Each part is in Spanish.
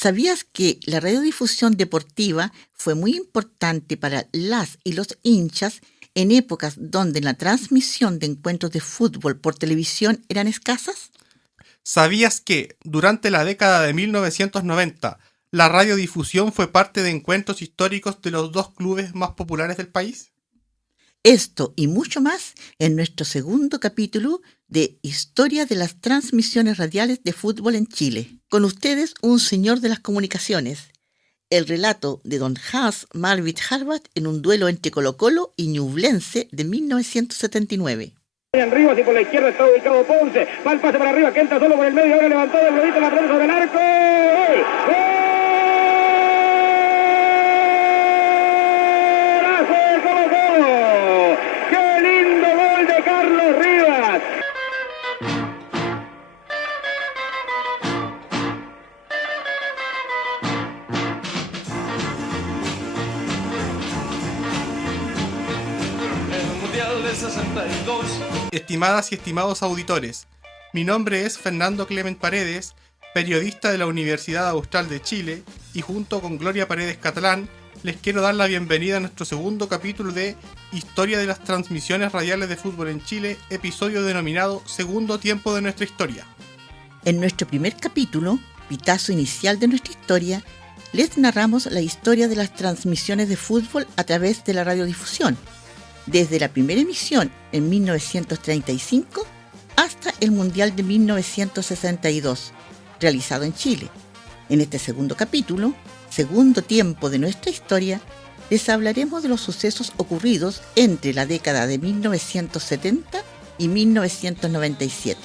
¿Sabías que la radiodifusión deportiva fue muy importante para las y los hinchas en épocas donde la transmisión de encuentros de fútbol por televisión eran escasas? ¿Sabías que, durante la década de 1990, la radiodifusión fue parte de encuentros históricos de los dos clubes más populares del país? Esto y mucho más en nuestro segundo capítulo de Historia de las transmisiones radiales de fútbol en Chile. Con ustedes, un señor de las comunicaciones. El relato de don Hans Marvin Harbat en un duelo entre Colo-Colo y Ñublense de 1979. En Rivas y por la izquierda está ubicado Ponce. Va el pase para arriba, que entra solo por el medio. Ahora levantó del rodito la pelota sobre el arco. ¡Gol! ¡Golazo de Colo-Colo! ¡Qué lindo gol de Carlos Rivas! El Mundial del 62. Estimadas y estimados auditores, mi nombre es Fernando Clement Paredes, periodista de la Universidad Austral de Chile, y junto con Gloria Paredes Catalán, les quiero dar la bienvenida a nuestro segundo capítulo de Historia de las transmisiones radiales de fútbol en Chile, episodio denominado Segundo Tiempo de nuestra historia. En nuestro primer capítulo, pitazo inicial de nuestra historia, les narramos la historia de las transmisiones de fútbol a través de la radiodifusión, desde la primera emisión en 1935 hasta el Mundial de 1962, realizado en Chile. En este segundo capítulo, segundo tiempo de nuestra historia, les hablaremos de los sucesos ocurridos entre la década de 1970 y 1997,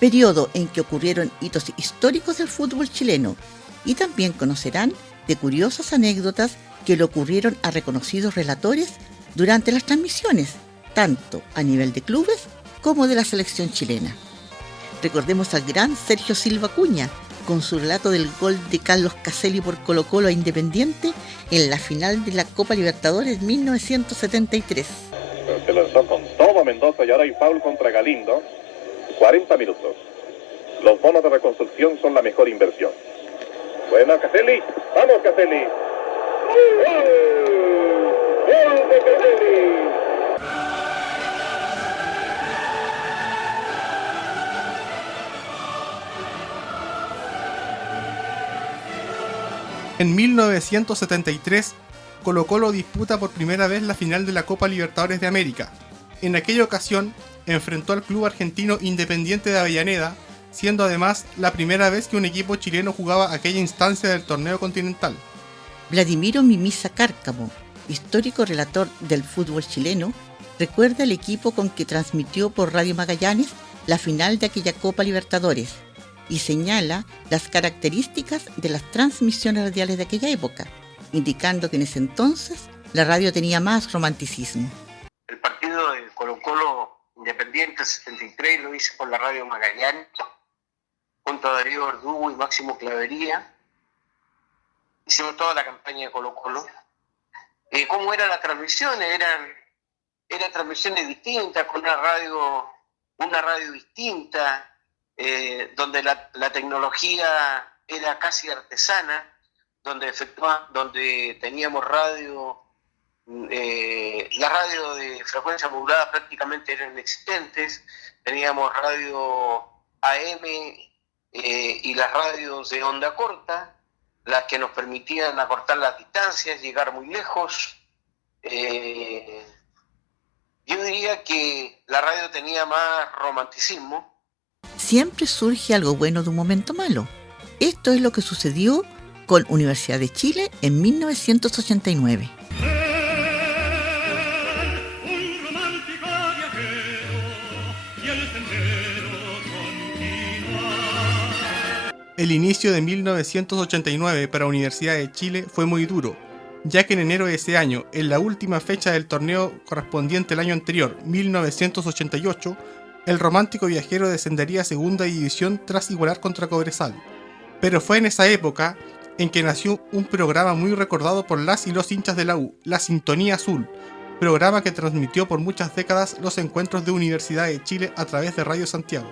periodo en que ocurrieron hitos históricos del fútbol chileno, y también conocerán de curiosas anécdotas que le ocurrieron a reconocidos relatores durante las transmisiones, tanto a nivel de clubes como de la selección chilena. Recordemos al gran Sergio Silva Acuña con su relato del gol de Carlos Caselli por Colo-Colo a Independiente en la final de la Copa Libertadores 1973. Se lanzó con todo Mendoza y ahora hay foul contra Galindo. 40 minutos. Los bonos de reconstrucción son la mejor inversión. Buena Caselli. ¡Vamos, Caselli! ¡Gol! ¡Gol de Caselli! En 1973, Colo-Colo disputa por primera vez la final de la Copa Libertadores de América. En aquella ocasión, enfrentó al club argentino Independiente de Avellaneda, siendo además la primera vez que un equipo chileno jugaba aquella instancia del torneo continental. Vladimiro Mimisa Cárcamo, histórico relator del fútbol chileno, recuerda el equipo con que transmitió por Radio Magallanes la final de aquella Copa Libertadores y señala las características de las transmisiones radiales de aquella época, indicando que en ese entonces la radio tenía más romanticismo. El partido de Colo-Colo Independiente 73 lo hice por la Radio Magallanes, junto a Darío Verdugo y Máximo Clavería. Hicimos toda la campaña de Colo-Colo. ¿Cómo era la transmisión? Eran transmisiones distintas, con una radio distinta, donde la tecnología era casi artesana, donde teníamos radio, la radio de frecuencia modulada prácticamente eran inexistentes, teníamos radio AM y las radios de onda corta, las que nos permitían acortar las distancias, llegar muy lejos. Yo diría que la radio tenía más romanticismo. Siempre surge algo bueno de un momento malo. Esto es lo que sucedió con Universidad de Chile en 1989. Un romántico viajero y el sendero continúa. El inicio de 1989 para Universidad de Chile fue muy duro, ya que en enero de ese año, en la última fecha del torneo correspondiente al año anterior, 1988, el romántico viajero descendería a segunda división tras igualar contra Cobresal. Pero fue en esa época en que nació un programa muy recordado por las y los hinchas de la U, La Sintonía Azul, programa que transmitió por muchas décadas los encuentros de Universidad de Chile a través de Radio Santiago.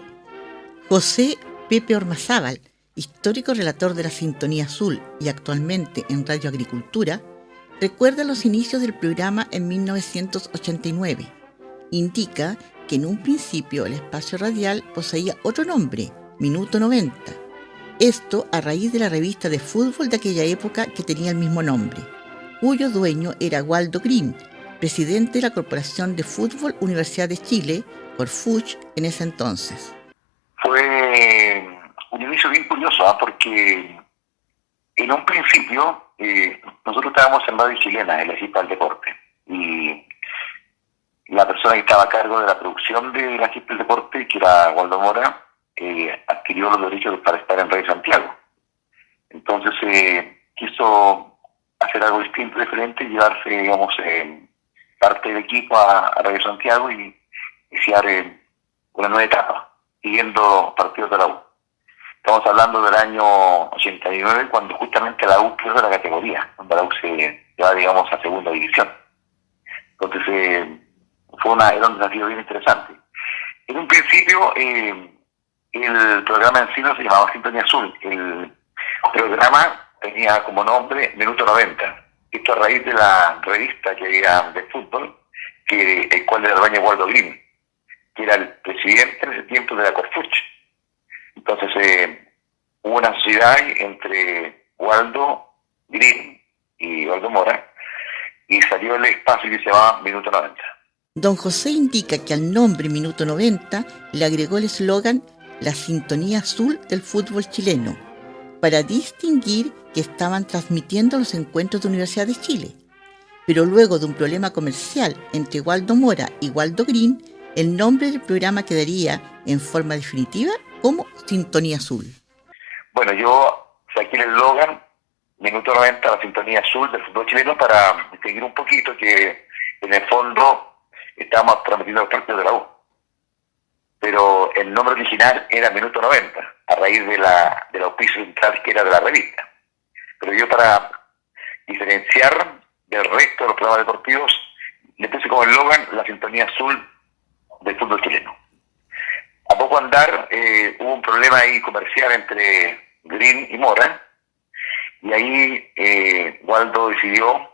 José Pepe Ormazábal, histórico relator de la Sintonía Azul y actualmente en Radio Agricultura, recuerda los inicios del programa en 1989. Indica que en un principio el espacio radial poseía otro nombre, Minuto 90. Esto a raíz de la revista de fútbol de aquella época que tenía el mismo nombre, cuyo dueño era Waldo Green, presidente de la Corporación de Fútbol Universidad de Chile, Corfuch, en ese entonces. Fue un inicio bien curioso, porque en un principio nosotros estábamos en Radio Chilena, en la Chispa del Deporte, y la persona que estaba a cargo de la producción de la Chispa del Deporte, que era Waldo Mora, adquirió los derechos para estar en Radio Santiago. Entonces quiso hacer algo distinto, diferente, llevarse, digamos, parte del equipo a Radio Santiago y iniciar una nueva etapa, siguiendo partidos de la U. Estamos hablando del año 89, cuando justamente la U pierde la categoría, cuando la U se va, digamos, a segunda división. Entonces era un desafío bien interesante. En un principio el programa en sí no se llamaba Sintonía Azul. El programa tenía como nombre Minuto 90. Esto a raíz de la revista que había de fútbol, el cual era el dueño Waldo Green, que era el presidente en ese tiempo de la Corfuch. Entonces hubo una sociedad entre Waldo Green y Waldo Mora, y salió el espacio que se llamaba Minuto 90. Don José indica que al nombre Minuto 90 le agregó el eslogan La Sintonía Azul del fútbol chileno, para distinguir que estaban transmitiendo los encuentros de Universidad de Chile. Pero luego de un problema comercial entre Waldo Mora y Waldo Green, el nombre del programa quedaría en forma definitiva como Sintonía Azul. Bueno, yo saqué el eslogan Minuto 90, la Sintonía Azul del fútbol chileno, para distinguir un poquito que en el fondo estábamos transmitiendo los partidos de la U. Pero el nombre original era Minuto 90, a raíz del auspicio central que era de la revista. Pero yo, para diferenciar del resto de los programas deportivos, le puse como eslogan la Sintonía Azul del fútbol chileno. A poco andar hubo un problema ahí comercial entre Green y Mora, y ahí Waldo decidió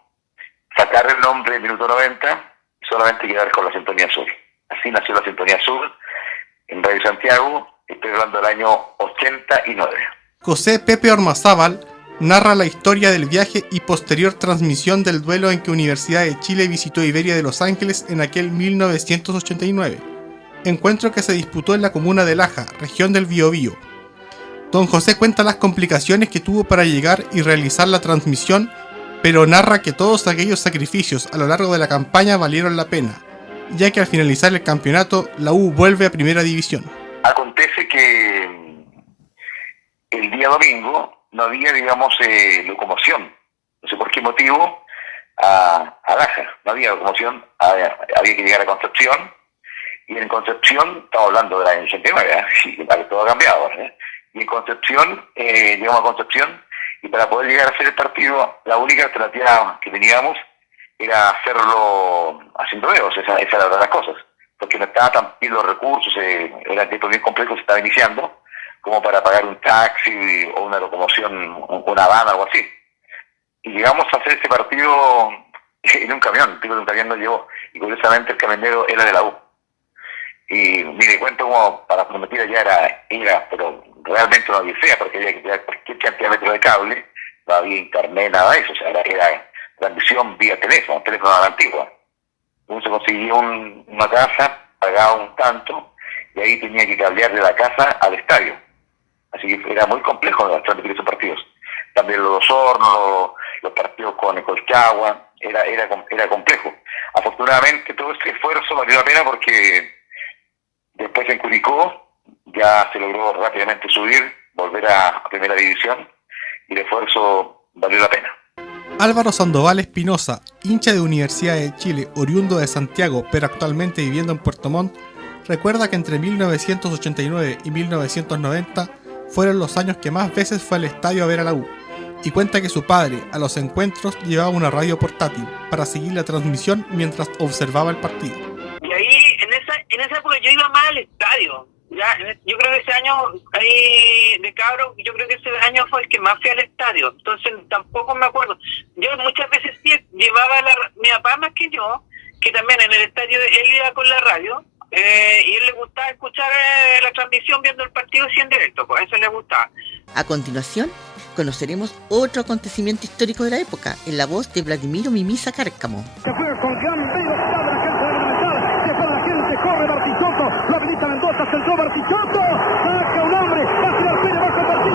sacar el nombre de Minuto 90 y solamente quedar con la Sintonía Azul. Así nació la Sintonía Azul en Radio Santiago, estoy hablando del año 89. José Pepe Ormazábal narra la historia del viaje y posterior transmisión del duelo en que Universidad de Chile visitó Iberia de Los Ángeles en aquel 1989, encuentro que se disputó en la comuna de Laja, región del Biobío. Don José cuenta las complicaciones que tuvo para llegar y realizar la transmisión, pero narra que todos aquellos sacrificios a lo largo de la campaña valieron la pena, ya que al finalizar el campeonato la U vuelve a Primera División. Acontece que el día domingo no había, digamos, locomoción. No sé por qué motivo a Laja. No había locomoción, había que llegar a Concepción. Y en Concepción, estamos hablando del año 89, y todo ha cambiado. Y en Concepción, llegamos a Concepción, y para poder llegar a hacer el partido, la única alternativa que teníamos era hacerlo haciendo dedos. Esa era otra de las cosas. Porque no estaban tan bien los recursos, era un tiempo bien complejo, se estaba iniciando, como para pagar un taxi o una locomoción, una van, algo así. Y llegamos a hacer ese partido en un camión, el tipo de un camión nos llevó, y curiosamente el camionero era de la U. Y mire, cuento como para prometer ya era, pero realmente no había fea, porque había que tirar cualquier cantidad de metros de cable, no había internet, nada de eso, o sea, era transmisión vía teléfono a la antigua. Uno se consiguió una casa, pagaba un tanto, y ahí tenía que cablear de la casa al estadio. Así que era muy complejo transmitir esos partidos. También los hornos, los partidos con el Colchagua, era complejo. Afortunadamente todo este esfuerzo valió la pena, porque después en Curicó ya se logró rápidamente subir, volver a Primera División, y el esfuerzo valió la pena. Álvaro Sandoval Espinosa, hincha de Universidad de Chile, oriundo de Santiago, pero actualmente viviendo en Puerto Montt, recuerda que entre 1989 y 1990 fueron los años que más veces fue al estadio a ver a la U, y cuenta que su padre a los encuentros llevaba una radio portátil para seguir la transmisión mientras observaba el partido. Y ahí, en esa época yo iba más al estadio. Yo creo que ese años ahí de cabro, yo creo que ese año fue el que más fui al estadio, entonces tampoco me acuerdo. Yo muchas veces sí llevaba mi papá más que yo, que también en el estadio él iba con la radio, y él le gustaba escuchar la transmisión viendo el partido así en directo, pues eso le gustaba. A continuación, conoceremos otro acontecimiento histórico de la época, en la voz de Vladimiro Mimisa Cárcamo. Que juega con gran velocidad de la gente de Monumental. Se fue la gente, corre Bartichotto. Lo habilita Mendoza, centró Bartichotto. Saca un hombre, va a tirar Pérez, va a compartir.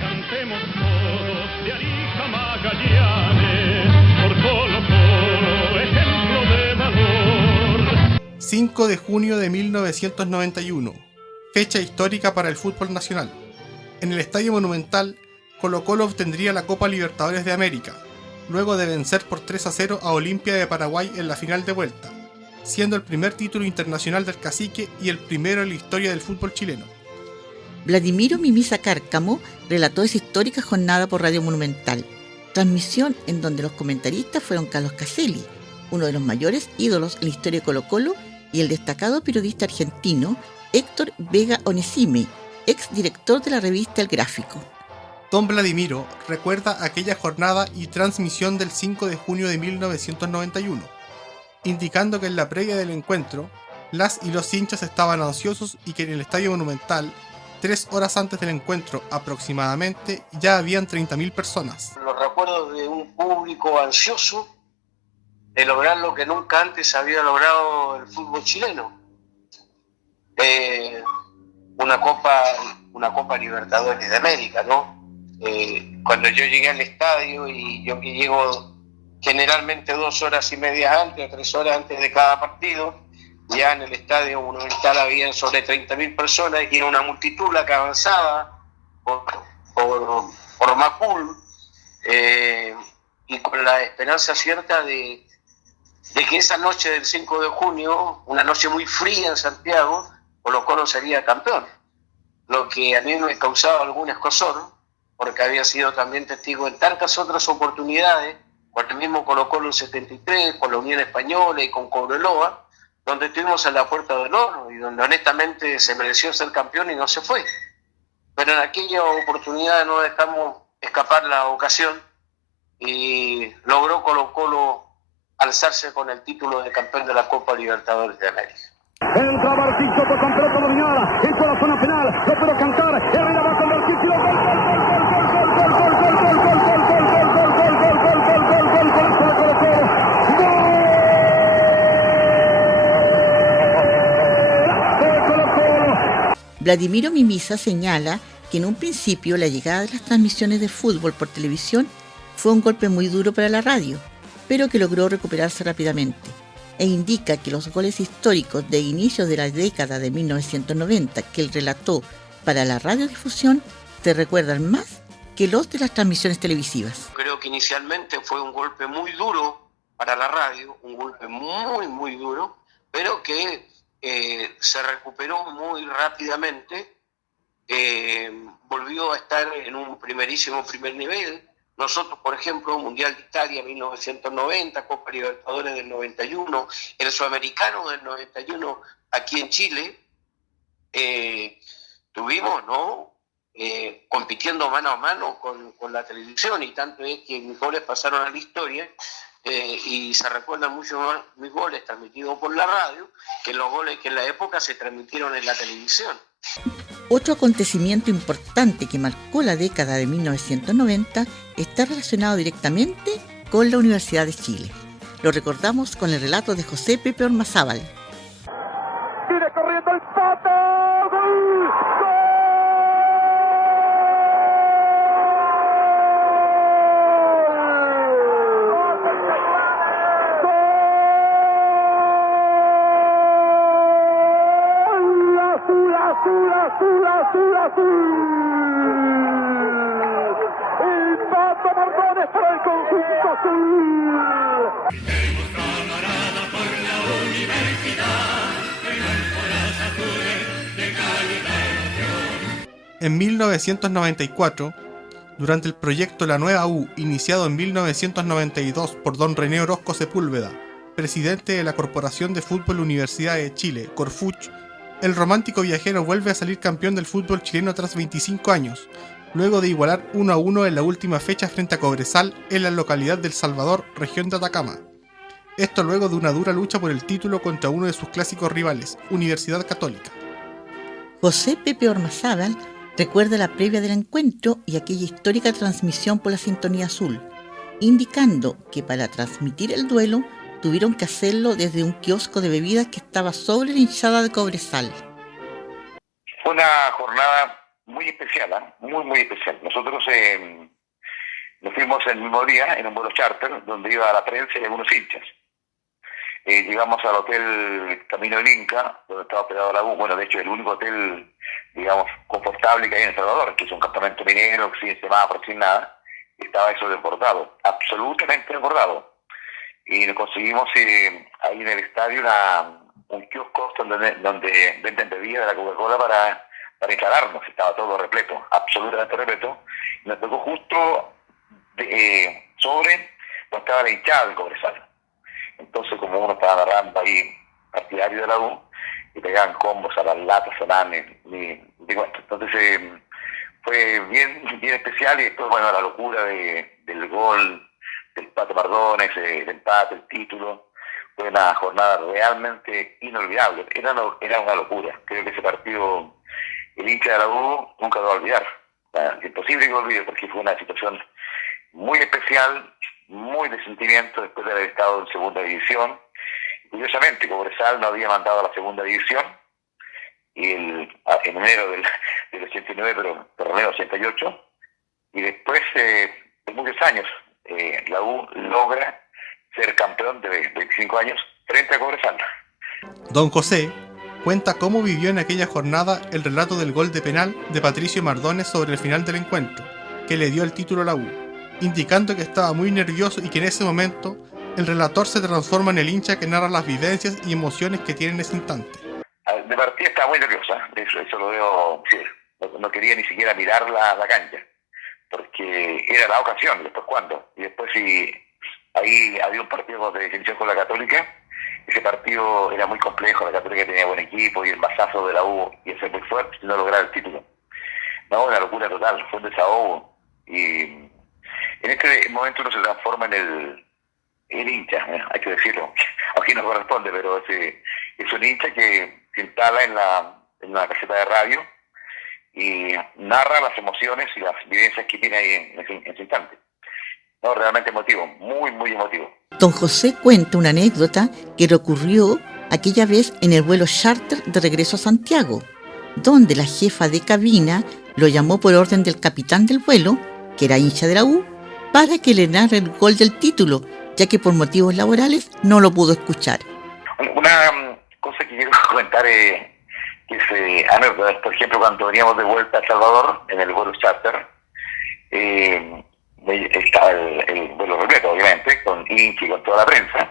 Cantemos todos de Arica Magallanes, por Colo Colo, ejemplo de valor. 5 de junio de 1991, fecha histórica para el fútbol nacional. En el Estadio Monumental, Colo-Colo obtendría la Copa Libertadores de América, luego de vencer por 3-0 a Olimpia de Paraguay en la final de vuelta, siendo el primer título internacional del cacique y el primero en la historia del fútbol chileno. Vladimiro Mimisa Cárcamo relató esa histórica jornada por Radio Monumental, transmisión en donde los comentaristas fueron Carlos Caselli, uno de los mayores ídolos en la historia de Colo-Colo, y el destacado periodista argentino Héctor Vega Onesime, ex director de la revista El Gráfico. Don Vladimiro recuerda aquella jornada y transmisión del 5 de junio de 1991, indicando que en la previa del encuentro, las y los hinchas estaban ansiosos y que en el Estadio Monumental, 3 horas antes del encuentro aproximadamente, ya habían 30.000 personas. Los recuerdos de un público ansioso de lograr lo que nunca antes había logrado el fútbol chileno. Una Copa Libertadores de América, ¿no? Cuando yo llegué al estadio, y yo que llego generalmente 2 horas y media antes o 3 horas antes de cada partido, ya en el Estadio Monumental habían sobre 30.000 personas y era una multitud la que avanzaba por Macul, y con la esperanza cierta de que esa noche del 5 de junio, una noche muy fría en Santiago, Colo-Colo sería campeón, lo que a mí me causaba algún escozor, porque había sido también testigo en tantas otras oportunidades, con el mismo Colo-Colo en 73, con la Unión Española y con Cobreloa, donde estuvimos en la puerta del oro y donde honestamente se mereció ser campeón y no se fue. Pero en aquella oportunidad no dejamos escapar la ocasión y logró Colo-Colo alzarse con el título de campeón de la Copa Libertadores de América. Entra Bartichotto con pelota dominada, entra a la zona penal, lo puedo cantar, Herrera va a convertir, Vladimiro Mimisa señala que en un principio la llegada de las transmisiones de fútbol por televisión fue un golpe muy duro para la radio, pero que logró recuperarse rápidamente, e indica que los goles históricos de inicios de la década de 1990 que él relató para la radiodifusión te recuerdan más que los de las transmisiones televisivas. Creo que inicialmente fue un golpe muy duro para la radio, un golpe muy, muy duro, pero que se recuperó muy rápidamente, volvió a estar en un primer nivel. Nosotros, por ejemplo, Mundial de Italia 1990, Copa Libertadores del 91, el Sudamericano del 91 aquí en Chile, tuvimos, ¿no? Compitiendo mano a mano con la televisión, y tanto es que mis goles pasaron a la historia, y se recuerdan mucho más mis goles transmitidos por la radio que los goles que en la época se transmitieron en la televisión. Otro acontecimiento importante que marcó la década de 1990 está relacionado directamente con la Universidad de Chile. Lo recordamos con el relato de José Pepe Ormazábal. viene corriendo el Pato, ¡gol! Azul. El Pato Mardones para el conjunto azul. Gritemos camarada por la universidad, por las azules de calidad. En 1994, durante el proyecto La Nueva U, iniciado en 1992 por don René Orozco Sepúlveda, presidente de la Corporación de Fútbol Universidad de Chile, Corfuch, el romántico viajero vuelve a salir campeón del fútbol chileno tras 25 años, luego de igualar 1-1 en la última fecha frente a Cobresal en la localidad del Salvador, región de Atacama. Esto luego de una dura lucha por el título contra uno de sus clásicos rivales, Universidad Católica. José Pepe Ormazábal recuerda la previa del encuentro y aquella histórica transmisión por la sintonía azul, indicando que para transmitir el duelo tuvieron que hacerlo desde un kiosco de bebidas que estaba sobre la hinchada de Cobresal. Fue una jornada muy especial, muy especial. Nosotros nos fuimos el mismo día en un vuelo charter donde iba la prensa y algunos hinchas. Llegamos al hotel Camino del Inca, donde estaba operado la U. Bueno, de hecho, el único hotel, digamos, confortable que hay en El Salvador, que es un campamento minero, sin semáforo, sin nada. Estaba eso desbordado, absolutamente desbordado. Y lo conseguimos ahí en el estadio un kiosco donde venden bebidas de la Coca-Cola para instalarnos. Estaba todo repleto, absolutamente repleto. Y nos tocó justo sobre donde estaba la hinchada del Cobresal. Entonces, como uno estaba narrando ahí, partidario de la U, y pegaban combos a las latas, sonaban, entonces fue bien especial. Y después, bueno, la locura del gol del Pato Mardones, el empate, el título, fue una jornada realmente inolvidable. Era una locura. Creo que ese partido, el hincha de la U nunca lo va a olvidar. Es imposible que lo olvide, porque fue una situación muy especial, muy de sentimiento después de haber estado en segunda división. Curiosamente, Cobresal no había mandado a la segunda división en enero del 89, pero en el 88, y después de muchos años la U logra ser campeón de 25 años frente a Cobresal. Don José cuenta cómo vivió en aquella jornada el relato del gol de penal de Patricio Mardones sobre el final del encuentro, que le dio el título a la U, indicando que estaba muy nervioso y que en ese momento el relator se transforma en el hincha que narra las vivencias y emociones que tiene en ese instante. De partida estaba muy nerviosa, eso lo debo decir. No quería ni siquiera mirar la cancha, porque era la ocasión, después cuándo. Y después si ahí había un partido de definición con la Católica, ese partido era muy complejo, la Católica tenía buen equipo y el masazo de la U iba a ser muy fuerte si no lograba el título. No, una locura total, fue un desahogo. Y en este momento uno se transforma en el hincha, hay que decirlo, aunque no corresponde, pero es un hincha que se instala en la caseta de radio y narra las emociones y las vivencias que tiene ahí en ese instante. No, realmente emotivo, muy emotivo. Don José cuenta una anécdota que le ocurrió aquella vez en el vuelo charter de regreso a Santiago, donde la jefa de cabina lo llamó por orden del capitán del vuelo, que era hincha de la U, para que le narre el gol del título, ya que por motivos laborales no lo pudo escuchar. Una cosa que quiero comentar que es anécdota, por ejemplo, cuando veníamos de vuelta a El Salvador, en el vuelo charter, estaba el vuelo repleto, obviamente, con hincha y con toda la prensa,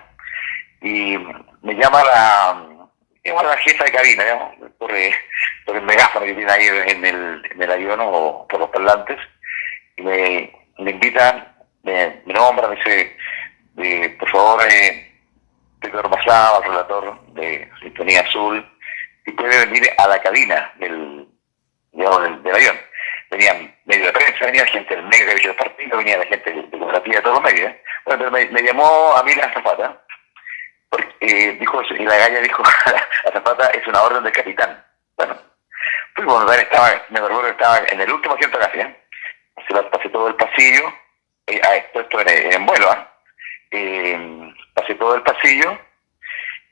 y me llama la jefa de cabina, digamos, por el megáfono que tiene ahí en el avión o por los parlantes, y me invitan, me nombran, me dice, por favor, Pepe Ormazábal, relator de Sintonía Azul, si puede venir a la cabina del avión. Venían medio de prensa, venía gente del medio que había hecho el partido, venía la gente de cooperativa de todos los medios. Bueno, pero me llamó a mí la azafata, porque dijo, y la galla dijo, la azafata es una orden del capitán. Bueno, fuimos, me recuerdo que estaba en el último asiento casi, pasé todo el pasillo, esto en vuelo, pasé todo el pasillo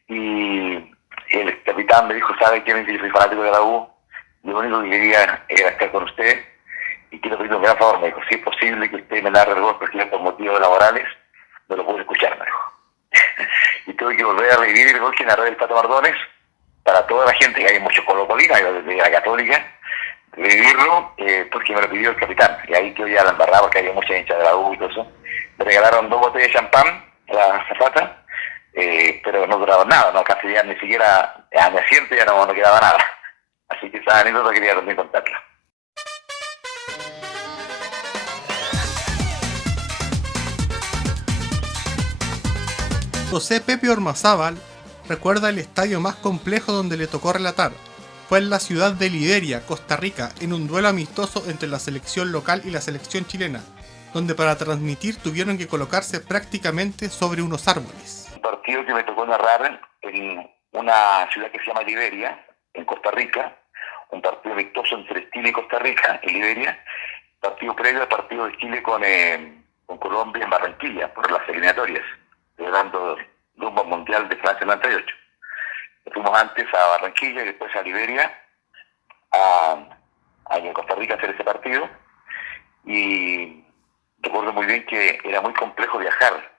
y el capitán me dijo, ¿sabe qué? Yo soy fanático de la U, lo único que quería era estar con usted y quiero pedirle un gran favor. Me dijo, si es posible que usted me narre el gol, porque por motivos laborales no lo pude escuchar, me dijo. Y tuve que volver a revivir el gol que narré del Pato Mardones para toda la gente, que hay muchos colocolinas de la Católica, revivirlo porque me lo pidió el capitán. Y ahí quedó ya la embarrada porque había mucha hincha de la U y todo eso. Me regalaron 2 botellas de champán a la azafata, pero no duraban nada, no alcancé ya ni siquiera a mi asiento, ya no quedaba nada. Así que esa anécdota quería también contarla. José Pepe Ormazábal recuerda el estadio más complejo donde le tocó relatar. Fue en la ciudad de Liberia, Costa Rica, en un duelo amistoso entre la selección local y la selección chilena, donde para transmitir tuvieron que colocarse prácticamente sobre unos árboles. Un partido que me tocó narrar en una ciudad que se llama Liberia, en Costa Rica, un partido amistoso entre Chile y Costa Rica, en Liberia, partido previo al partido de Chile con Colombia en Barranquilla, por las eliminatorias, celebrando rumbo al Mundial de Francia en el 98. Fuimos antes a Barranquilla y después a Liberia, a Costa Rica a hacer ese partido, y recuerdo muy bien que era muy complejo viajar,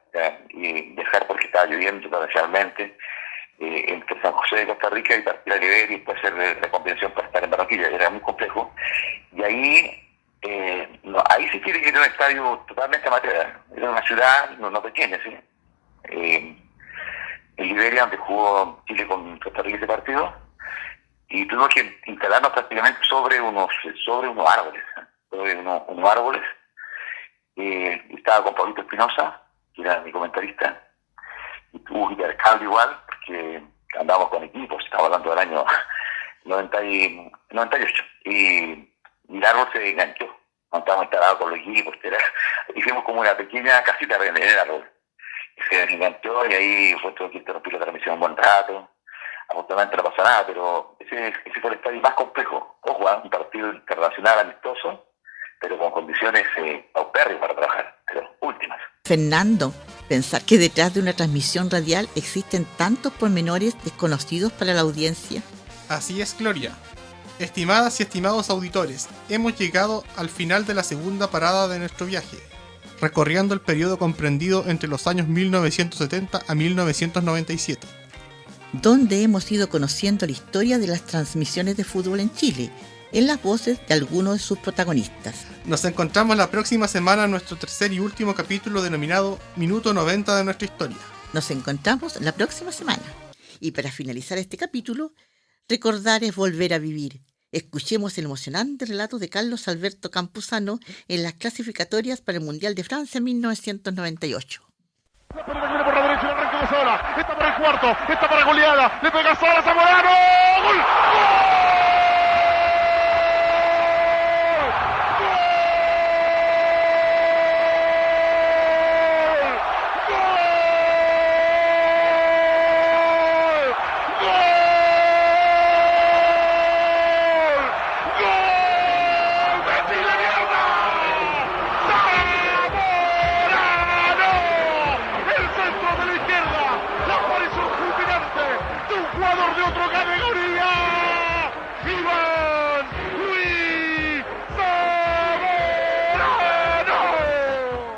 y viajar porque estaba lloviendo torrencialmente, entre San José de Costa Rica y partir a Liberia y después hacer la combinación para estar en Barranquilla. Era muy complejo. Y ahí, ahí sí quiere que era un estadio totalmente amateur. Era una ciudad no pequeña, ¿sí? En Liberia, donde jugó Chile con Costa Rica ese partido, y tuvimos que instalarnos prácticamente sobre unos árboles. Unos árboles. Estaba con Pablito Espinosa, que era mi comentarista, y tuvo que alcalde igual, porque andábamos con equipos, estaba hablando del año 98, y el árbol se enganchó, no estábamos instalados con los equipos, hicimos como una pequeña casita en el árbol, y se enganchó, y ahí fue todo que interrumpir la transmisión un buen rato. Afortunadamente no pasó nada, pero ese fue el estadio más complejo. Ojo, un partido internacional amistoso, pero con condiciones paupérrimas para trabajar, pero últimas. Fernando, pensar que detrás de una transmisión radial existen tantos pormenores desconocidos para la audiencia. Así es, Gloria. Estimadas y estimados auditores, hemos llegado al final de la segunda parada de nuestro viaje, recorriendo el periodo comprendido entre los años 1970 a 1997. Donde hemos ido conociendo la historia de las transmisiones de fútbol en Chile, en las voces de algunos de sus protagonistas. Nos encontramos la próxima semana en nuestro tercer y último capítulo denominado Minuto 90 de nuestra historia. Nos encontramos la próxima semana. Y para finalizar este capítulo, recordar es volver a vivir. Escuchemos el emocionante relato de Carlos Alberto Campuzano en las clasificatorias para el Mundial de Francia 1998. La pelota que viene por la derecha, el arranque de Sala. Está para el cuarto, está para goleada. Le pega Sala, Zamorano. ¡Gol! ¡Gol!